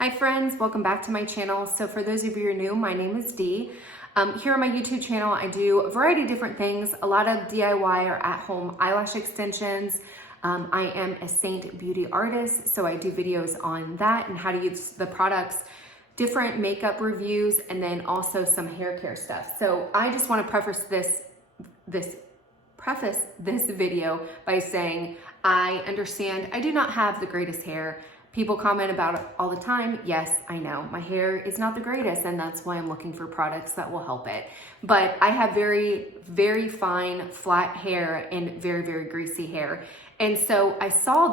Hi friends, welcome back to my channel. So for those of you who are new, my name is Dee. Here on my YouTube channel, I do a variety of different things, a lot of DIY or at-home eyelash extensions. I am a Seint beauty artist, so I do videos on that and how to use the products, different makeup reviews, and then also some hair care stuff. So I just want to preface this video by saying I understand I do not have the greatest hair. People comment about it all the time. Yes, I know my hair is not the greatest, and that's why I'm looking for products that will help it. But I have very, very fine, flat hair and very, very greasy hair. And so I saw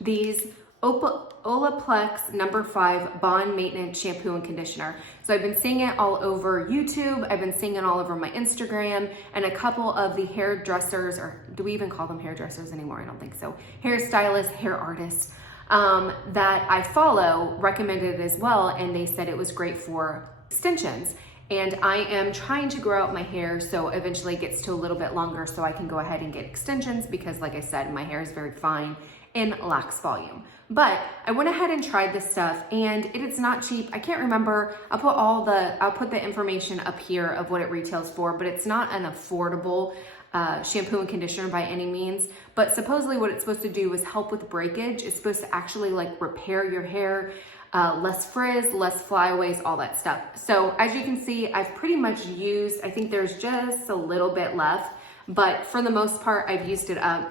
these Olaplex No. 5 Bond Maintenance Shampoo and Conditioner. So I've been seeing it all over YouTube. I've been seeing it all over my Instagram, and a couple of the hairdressers, or do we even call them hairdressers anymore? I don't think so. Hairstylists, hair artists that I follow recommended it as well, and they said it was great for extensions. And I am trying to grow out my hair so eventually it gets to a little bit longer so I can go ahead and get extensions because, like I said, my hair is very fine and lacks volume. But I went ahead and tried this stuff, and it's not cheap. I can't remember. I'll put the information up here of what it retails for, but it's not an affordable shampoo and conditioner by any means. But supposedly what it's supposed to do is help with breakage. It's supposed to actually like repair your hair, less frizz, less flyaways, all that stuff. So as you can see, I've pretty much used, I think there's just a little bit left, but for the most part, I've used it up.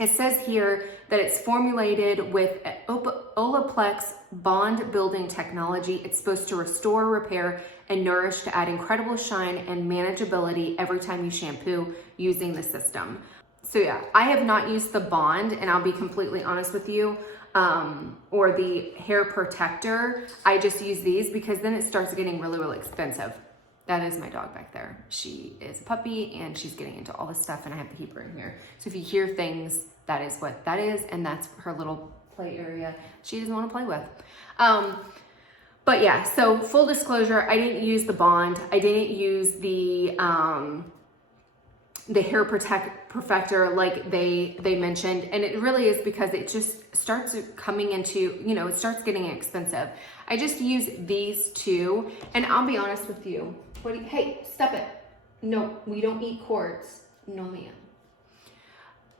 It says here that it's formulated with Olaplex bond building technology. It's supposed to restore, repair, and nourish to add incredible shine and manageability every time you shampoo using the system. So yeah, I have not used the bond, and I'll be completely honest with you, or the hair protector. I just use these because then it starts getting really, really expensive. That is my dog back there. She is a puppy and she's getting into all this stuff, and I have to keep her in here. So if you hear things, that is what that is, and that's her little play area she doesn't want to play with. But yeah, so full disclosure, I didn't use the bond. I didn't use the hair perfector like they mentioned, and it really is because it just starts coming into, it starts getting expensive. I just use these two, and I'll be honest with you. Hey, stop it. No, we don't eat cords. No, ma'am.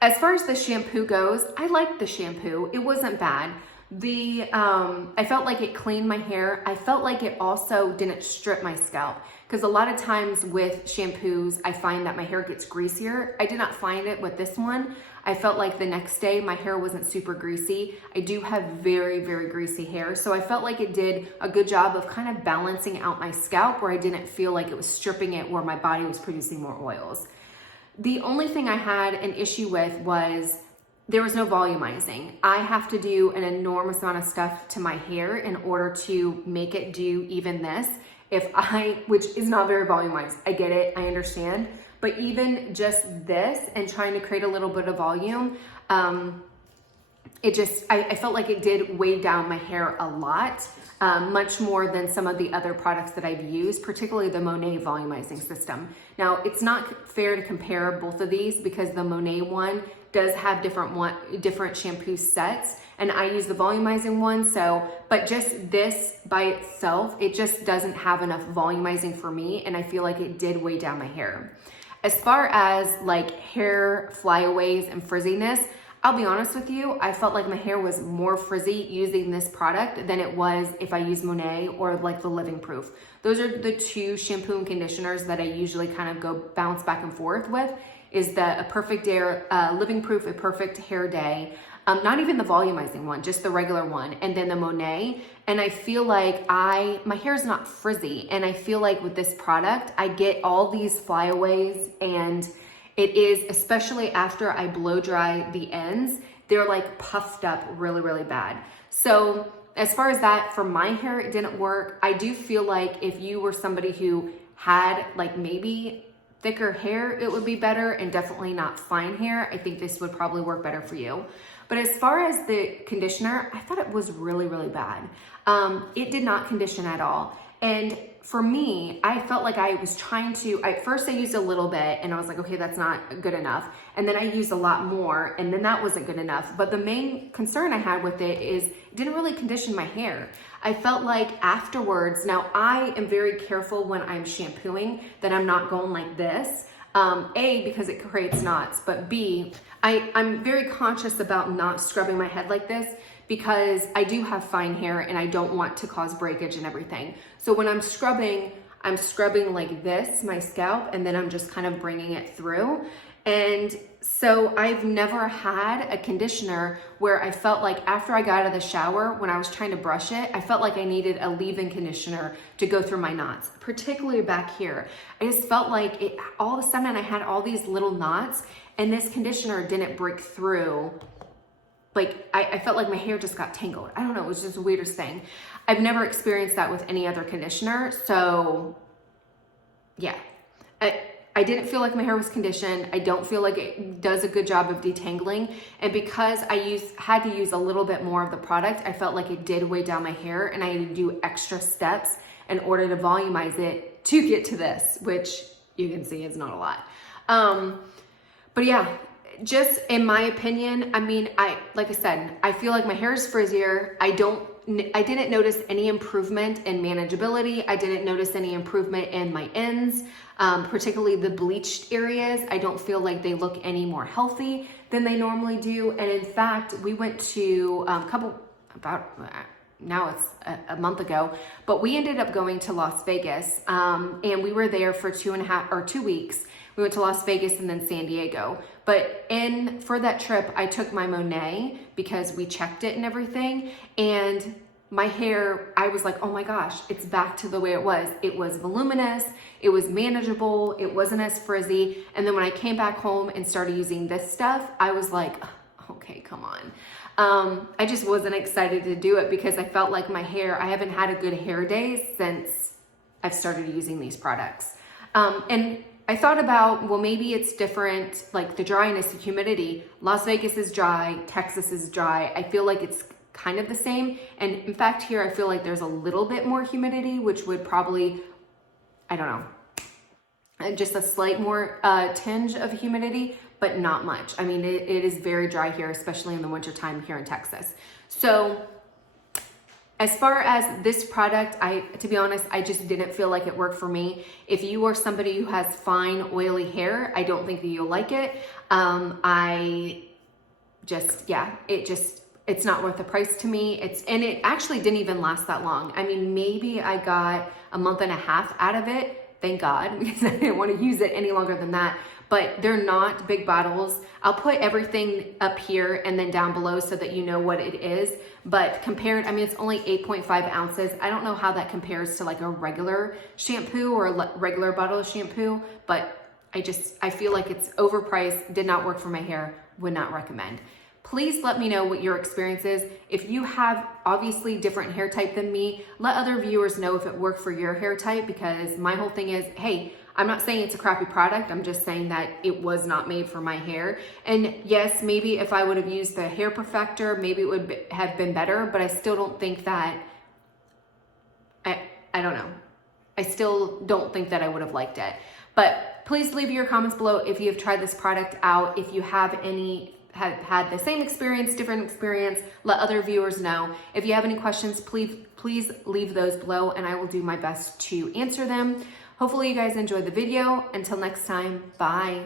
As far as the shampoo goes, I liked the shampoo. It wasn't bad. I felt like it cleaned my hair. I felt like it also didn't strip my scalp, because a lot of times with shampoos, I find that my hair gets greasier. I did not find it with this one. I felt like the next day my hair wasn't super greasy. I do have very, very greasy hair, so I felt like it did a good job of kind of balancing out my scalp where I didn't feel like it was stripping it where my body was producing more oils. The only thing I had an issue with was there was no volumizing. I have to do an enormous amount of stuff to my hair in order to make it do even this. Which is not very volumized. I get it, I understand. But even just this and trying to create a little bit of volume, I felt like it did weigh down my hair a lot, much more than some of the other products that I've used, particularly the Monet volumizing system. Now, it's not fair to compare both of these because the Monet one does have different shampoo sets, and I use the volumizing one. But just this by itself, it just doesn't have enough volumizing for me, and I feel like it did weigh down my hair. As far as like hair flyaways and frizziness, I'll be honest with you, I felt like my hair was more frizzy using this product than it was if I used Monet or like the Living Proof. Those are the two shampoo and conditioners that I usually kind of go bounce back and forth with, is a Perfect Day, Living Proof, A Perfect Hair Day. Not even the volumizing one, just the regular one, and then the Monet. And I feel like my hair is not frizzy, and I feel like with this product, I get all these flyaways, and it is, especially after I blow dry the ends, they're like puffed up really, really bad. So as far as that, for my hair, it didn't work. I do feel like if you were somebody who had like maybe thicker hair, it would be better, and definitely not fine hair, I think this would probably work better for you. But as far as the conditioner, I thought it was really, really bad. It did not condition at all. And for me, I felt like I was trying to, at first I used a little bit and I was like, okay, that's not good enough. And then I used a lot more and then that wasn't good enough. But the main concern I had with it is it didn't really condition my hair. I felt like afterwards, now I am very careful when I'm shampooing that I'm not going like this. A, because it creates knots, but B, I'm very conscious about not scrubbing my head like this because I do have fine hair and I don't want to cause breakage and everything. So when I'm scrubbing like this, my scalp, and then I'm just kind of bringing it through. And so I've never had a conditioner where I felt like after I got out of the shower, when I was trying to brush it, I felt like I needed a leave-in conditioner to go through my knots, particularly back here. I just felt like it, all of a sudden I had all these little knots and this conditioner didn't break through. Like I felt like my hair just got tangled. I don't know, it was just the weirdest thing. I've never experienced that with any other conditioner. So yeah, I didn't feel like my hair was conditioned. I don't feel like it does a good job of detangling. And because I had to use a little bit more of the product, I felt like it did weigh down my hair and I had to do extra steps in order to volumize it to get to this, which you can see is not a lot. But yeah, just in my opinion, I mean, like I said, I feel like my hair is frizzier. I didn't notice any improvement in manageability. I didn't notice any improvement in my ends, particularly the bleached areas. I don't feel like they look any more healthy than they normally do. And in fact, we went to now it's a month ago, but we ended up going to Las Vegas and we were there for 2 weeks. We went to Las Vegas and then San Diego. But for that trip, I took my Monet because we checked it and everything. And my hair, I was like, oh my gosh, it's back to the way it was. It was voluminous, it was manageable, it wasn't as frizzy. And then when I came back home and started using this stuff, I was like, okay, come on. I just wasn't excited to do it because I felt like my hair, I haven't had a good hair day since I've started using these products. And I thought about, well, maybe it's different, like the dryness, the humidity. Las Vegas is dry, Texas is dry. I feel like it's kind of the same. And in fact, here I feel like there's a little bit more humidity, which would probably, I don't know, just a slight more tinge of humidity, but not much. I mean, it is very dry here, especially in the wintertime here in Texas. So as far as this product, to be honest, I just didn't feel like it worked for me. If you are somebody who has fine, oily hair, I don't think that you'll like it. It's not worth the price to me. And it actually didn't even last that long. I mean, maybe I got a month and a half out of it. Thank God, because I didn't want to use it any longer than that. But they're not big bottles. I'll put everything up here and then down below so that you know what it is. But compared, I mean, it's only 8.5 ounces. I don't know how that compares to like a regular shampoo or a regular bottle of shampoo, but I feel like it's overpriced, did not work for my hair, would not recommend. Please let me know what your experience is. If you have obviously different hair type than me, let other viewers know if it worked for your hair type, because my whole thing is, hey, I'm not saying it's a crappy product. I'm just saying that it was not made for my hair. And yes, maybe if I would have used the hair perfector, maybe it would have been better, but I still don't think that, I don't know. I still don't think that I would have liked it. But please leave your comments below if you have tried this product out. If you have had the same experience, different experience, let other viewers know. If you have any questions, please leave those below and I will do my best to answer them. Hopefully you guys enjoyed the video. Until next time, bye.